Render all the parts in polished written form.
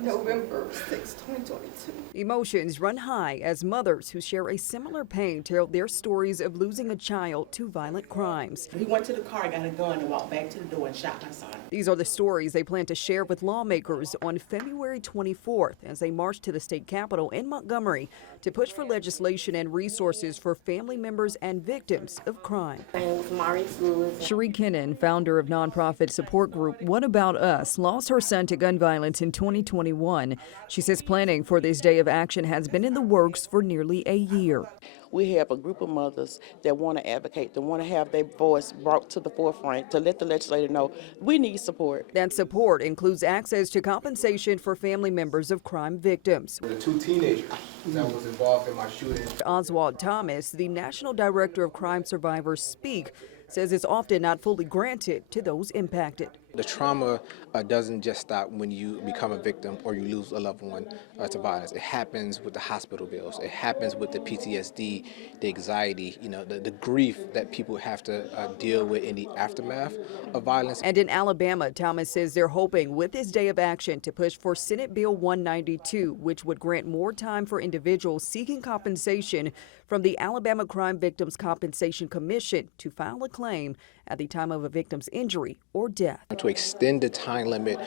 November 6, 2022. Emotions run high as mothers who share a similar pain tell their stories of losing a child to violent crimes. He went to the car, got a gun, and walked back to the door and shot my son. These are the stories they plan to share with lawmakers on February 24th as they march to the state capitol in Montgomery to push for legislation and resources for family members and victims of crime. Cherie Kinnan, founder of nonprofit support group What About Us, lost her son to gun violence in 2021. She says planning for this day of action has been in the works for nearly a year. We have a group of mothers that want to advocate, that want to have their voice brought to the forefront, to let the legislator know we need support. That support includes access to compensation for family members of crime victims. The two teenagers that was involved in my shooting. Oswald Thomas, the National Director of Crime Survivors Speak, says it's often not fully granted to those impacted. The trauma doesn't just stop when you become a victim or you lose a loved one to violence. It happens with the hospital bills. It happens with the PTSD, the anxiety, the grief that people have to deal with in the aftermath of violence. And in Alabama, Thomas says they're hoping with this day of action to push for Senate Bill 192, which would grant more time for individuals seeking compensation from the Alabama Crime Victims Compensation Commission to file a claim at the time of a victim's injury or death. To extend the time limit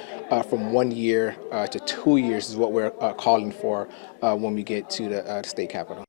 from 1 year to 2 years is what we're calling for when we get to the state capitol.